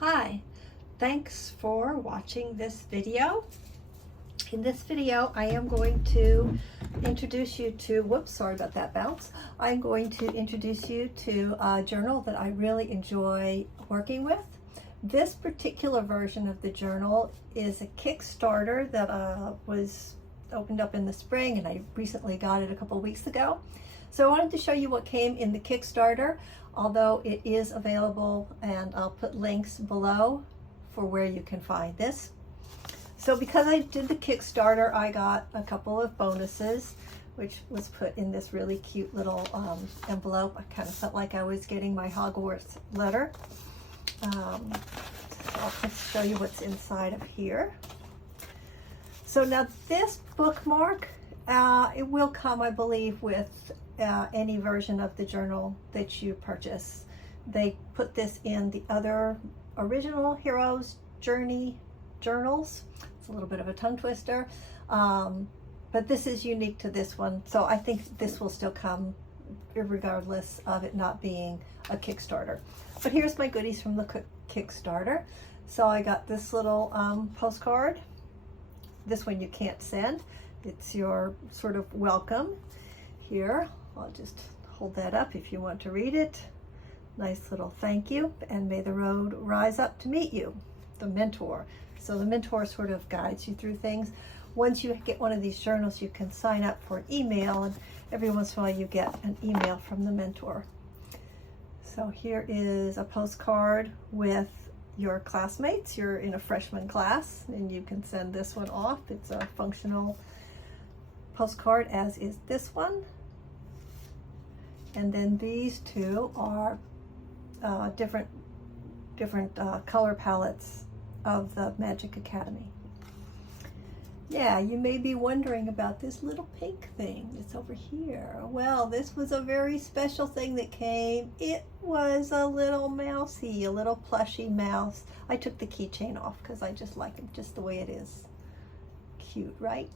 Hi, thanks for watching this video. In this video, I am going to introduce you to, whoops, sorry about that bounce. I'm going to introduce you to a journal that I really enjoy working with. This particular version of the journal is a Kickstarter that was opened up in the spring, and I recently got it a couple weeks ago. So I wanted to show you what came in the Kickstarter, although it is available, and I'll put links below for where you can find this. So because I did the Kickstarter, I got a couple of bonuses, which was put in this really cute little envelope. I kind of felt like I was getting my Hogwarts letter. So I'll just show you what's inside of here. So now this bookmark, it will come, I believe, with any version of the journal that you purchase. They put this in the other original Heroes Journey journals. It's a little bit of a tongue twister, but this is unique to this one. So I think this will still come regardless of it not being a Kickstarter. But here's my goodies from the Kickstarter. So I got this little postcard. This one you can't send. It's your sort of welcome here. I'll just hold that up if you want to read it. Nice little thank you, and may the road rise up to meet you, the mentor. So the mentor sort of guides you through things. Once you get one of these journals, you can sign up for an email, and every once in a while you get an email from the mentor. So here is a postcard with your classmates. You're in a freshman class, and you can send this one off. It's a functional postcard, as is this one. And then these two are different color palettes of the Magic Academy. Yeah, you may be wondering about this little pink thing that's over here. Well, this was a very special thing that came. It was a little mousey, a little plushy mouse. I took the keychain off because I just like him just the way it is. Cute, right?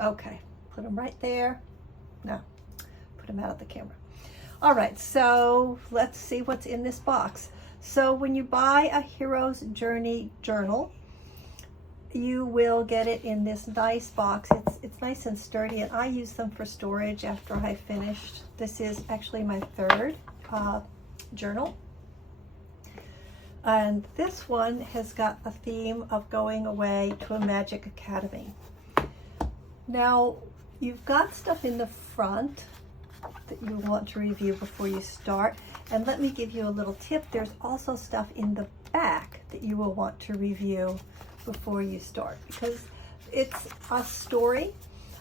Okay, put him right there. No, put him out of the camera. All right, so let's see what's in this box. So when you buy a Hero's Journey journal, you will get it in this nice box. It's nice and sturdy, and I use them for storage after I finished. This is actually my third journal. And this one has got a theme of going away to a Magic Academy. Now, you've got stuff in the front that you want to review before you start. And let me give you a little tip. There's also stuff in the back that you will want to review before you start, because it's a story.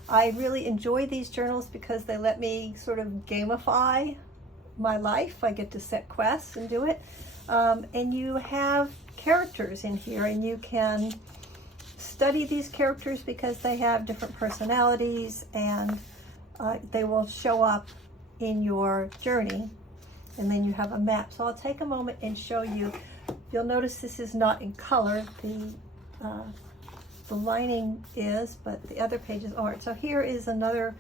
I really enjoy these journals because they let me sort of gamify my life. I get to set quests and do it. And you have characters in here, and you can study these characters because they have different personalities, and they will show up in your journey. And then you have a map. So I'll take a moment and show you. You'll notice this is not in color. The lining is, but the other pages aren't. So here is another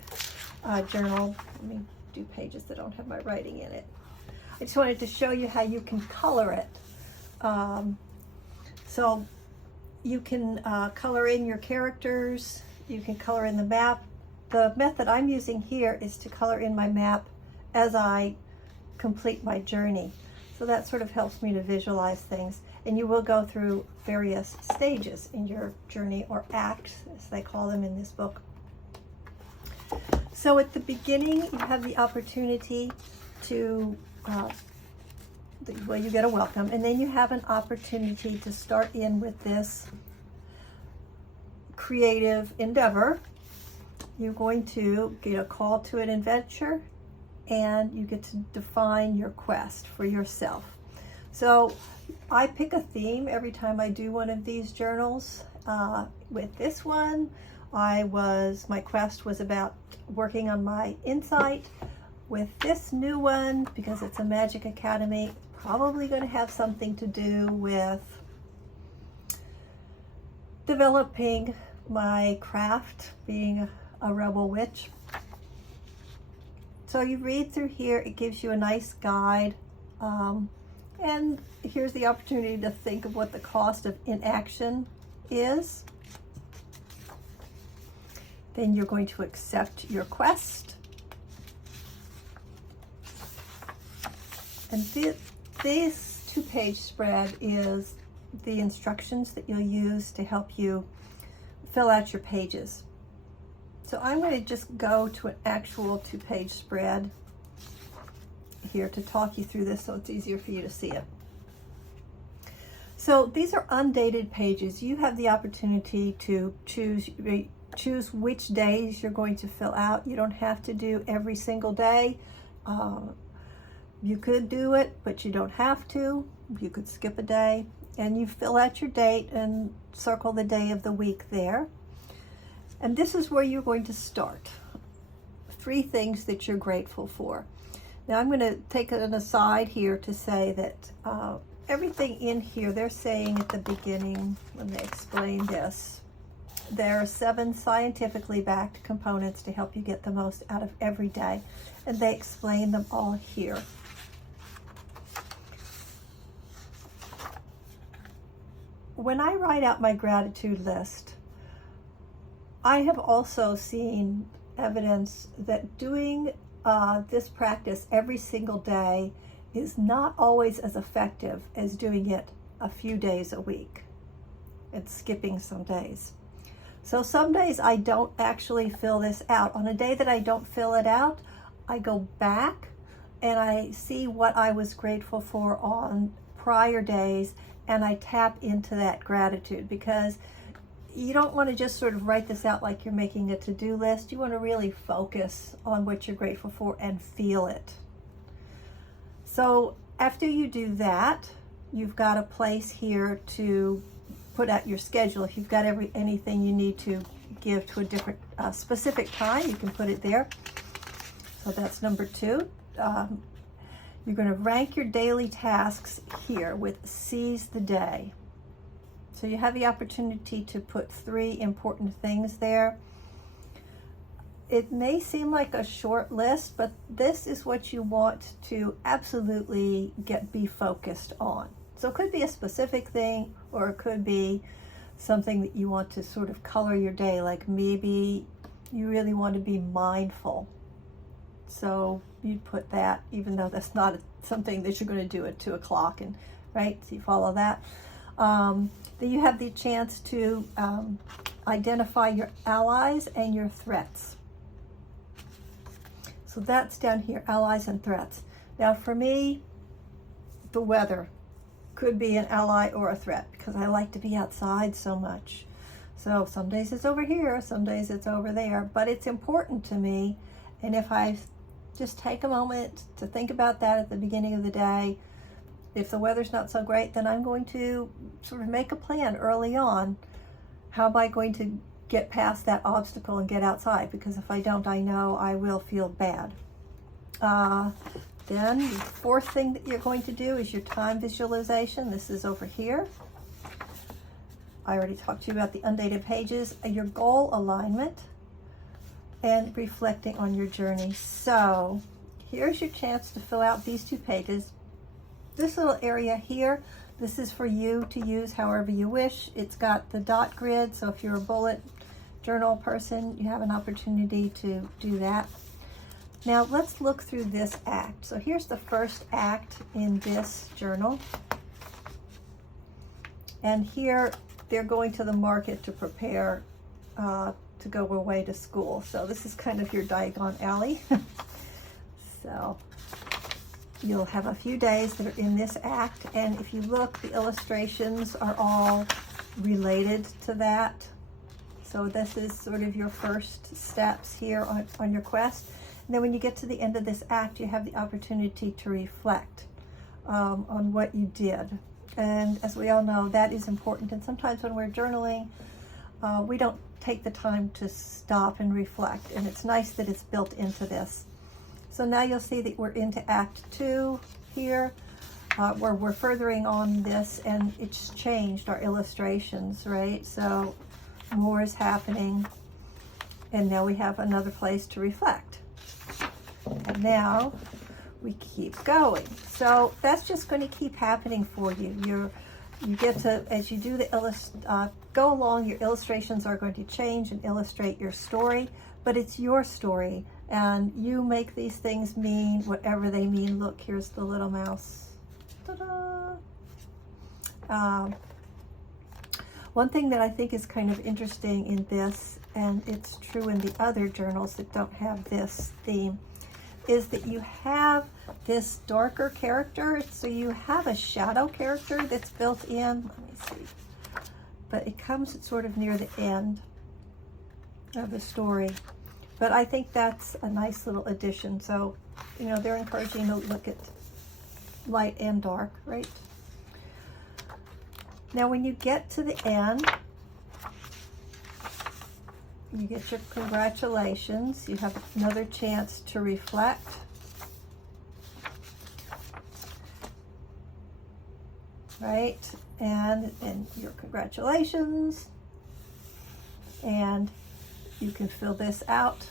journal. Let me do pages that don't have my writing in it. I just wanted to show you how you can color it. So you can color in your characters. You can color in the map. The method I'm using here is to color in my map as I complete my journey. So that sort of helps me to visualize things. And you will go through various stages in your journey, or acts, as they call them in this book. So at the beginning, you have the opportunity to, well, you get a welcome, and then you have an opportunity to start in with this creative endeavor. You're going to get a call to an adventure, and you get to define your quest for yourself. So I pick a theme every time I do one of these journals. With this one, my quest was about working on my insight. With this new one, because it's a Magic Academy, probably going to have something to do with developing my craft, being a rebel witch. So you read through here, it gives you a nice guide And here's the opportunity to think of what the cost of inaction is. Then you're going to accept your quest. And this 2-page spread is the instructions that you'll use to help you fill out your pages. So I'm going to just go to an actual 2-page spread here to talk you through this so it's easier for you to see it. So these are undated pages. You have the opportunity to choose which days you're going to fill out. You don't have to do every single day. You could do it, but you don't have to. You could skip a day, and you fill out your date and circle the day of the week there. And this is where you're going to start. 3 things that you're grateful for. Now I'm going to take an aside here to say that everything in here, they're saying at the beginning when they explain this, there are 7 scientifically backed components to help you get the most out of every day. And they explain them all here. When I write out my gratitude list, I have also seen evidence that doing this practice every single day is not always as effective as doing it a few days a week and skipping some days. So some days I don't actually fill this out. On a day that I don't fill it out, I go back and I see what I was grateful for on prior days, and I tap into that gratitude, because you don't want to just sort of write this out like you're making a to-do list. You want to really focus on what you're grateful for and feel it. So after you do that, you've got a place here to put out your schedule. If you've got anything you need to give to a different specific time, you can put it there. So that's number 2. You're going to rank your daily tasks here with seize the day. So you have the opportunity to put 3 important things there. It may seem like a short list, but this is what you want to absolutely be focused on. So it could be a specific thing, or it could be something that you want to sort of color your day, like maybe you really want to be mindful. So you'd put that, even though that's not something that you're going to do at 2 o'clock, and right, so you follow that. Then you have the chance to identify your allies and your threats. So that's down here, allies and threats. Now for me, the weather could be an ally or a threat, because I like to be outside so much. So some days it's over here, some days it's over there, but it's important to me. And if I just take a moment to think about that at the beginning of the day, if the weather's not so great, then I'm going to sort of make a plan early on. How am I going to get past that obstacle and get outside? Because if I don't, I know I will feel bad. Then the 4th thing that you're going to do is your time visualization. This is over here. I already talked to you about the undated pages, your goal alignment, and reflecting on your journey. So here's your chance to fill out these 2 pages. This little area here, this is for you to use however you wish. It's got the dot grid, so if you're a bullet journal person, you have an opportunity to do that. Now let's look through this act. So here's the first act in this journal. And here they're going to the market to prepare to go away to school. So this is kind of your Diagon Alley. So you'll have a few days that are in this act, and if you look, the illustrations are all related to that. So this is sort of your first steps here on your quest. And then when you get to the end of this act, you have the opportunity to reflect on what you did. And as we all know, that is important. And sometimes when we're journaling, we don't take the time to stop and reflect. And it's nice that it's built into this. So now you'll see that we're into Act 2 here, where we're furthering on this, and it's changed our illustrations, right? So more is happening, and now we have another place to reflect. And now we keep going. So that's just going to keep happening for you. You get to, as you do the go along, your illustrations are going to change and illustrate your story, but it's your story, and you make these things mean whatever they mean. Look, here's the little mouse. Ta-da! One thing that I think is kind of interesting in this, and it's true in the other journals that don't have this theme, is that you have this darker character. So you have a shadow character that's built in. Let me see. But it comes sort of near the end of the story. But I think that's a nice little addition. So, you know, they're encouraging you to look at light and dark, right? Now, when you get to the end, you get your congratulations. You have another chance to reflect. Right? And your congratulations. And you can fill this out.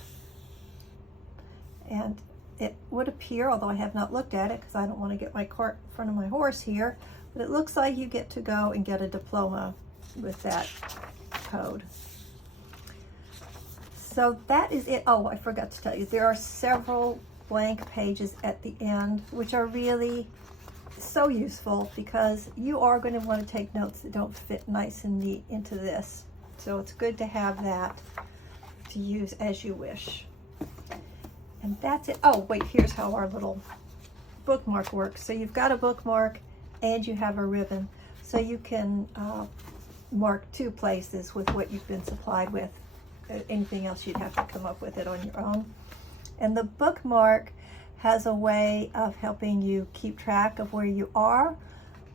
And it would appear, although I have not looked at it because I don't want to get my cart in front of my horse here, but it looks like you get to go and get a diploma with that code. So that is it. Oh, I forgot to tell you, there are several blank pages at the end, which are really so useful because you are going to want to take notes that don't fit nice and neat into this. So it's good to have that to use as you wish. And that's it. Oh, wait, here's how our little bookmark works. So you've got a bookmark and you have a ribbon. So you can mark 2 places with what you've been supplied with. Anything else, you'd have to come up with it on your own. And the bookmark has a way of helping you keep track of where you are.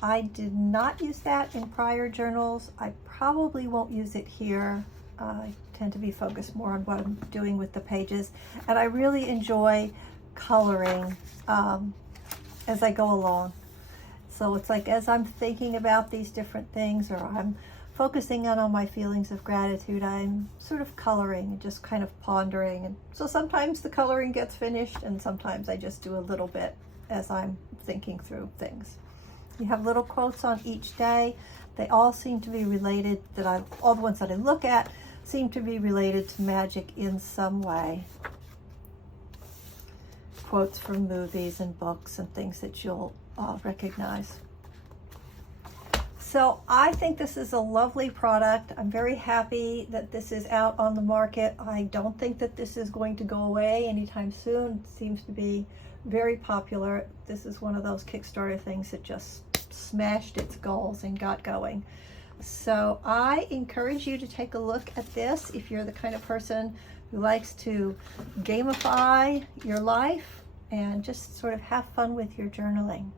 I did not use that in prior journals. I probably won't use it here. I tend to be focused more on what I'm doing with the pages. And I really enjoy coloring as I go along. So it's like as I'm thinking about these different things, or I'm focusing on my feelings of gratitude, I'm sort of coloring and just kind of pondering. And so sometimes the coloring gets finished and sometimes I just do a little bit as I'm thinking through things. You have little quotes on each day. They all seem to be related, all the ones that I look at seem to be related to magic in some way. Quotes from movies and books and things that you'll recognize. So I think this is a lovely product. I'm very happy that this is out on the market. I don't think that this is going to go away anytime soon. It seems to be very popular. This is one of those Kickstarter things that just smashed its goals and got going. So I encourage you to take a look at this if you're the kind of person who likes to gamify your life and just sort of have fun with your journaling.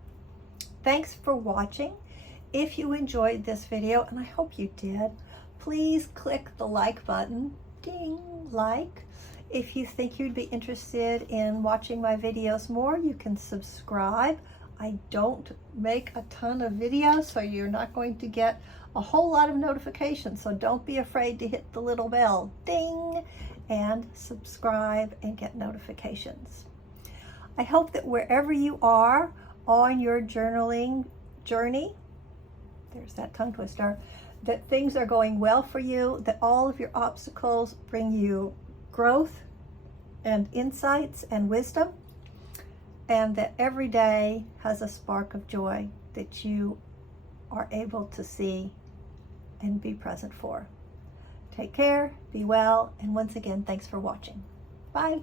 Thanks for watching. If you enjoyed this video, and I hope you did, please click the like button. Ding, like. If you think you'd be interested in watching my videos more, you can subscribe. I don't make a ton of videos, so you're not going to get a whole lot of notifications. So don't be afraid to hit the little bell, ding, and subscribe and get notifications. I hope that wherever you are on your journaling journey, there's that tongue twister, that things are going well for you, that all of your obstacles bring you growth and insights and wisdom, and that every day has a spark of joy that you are able to see and be present for. Take care, be well, and once again, thanks for watching. Bye.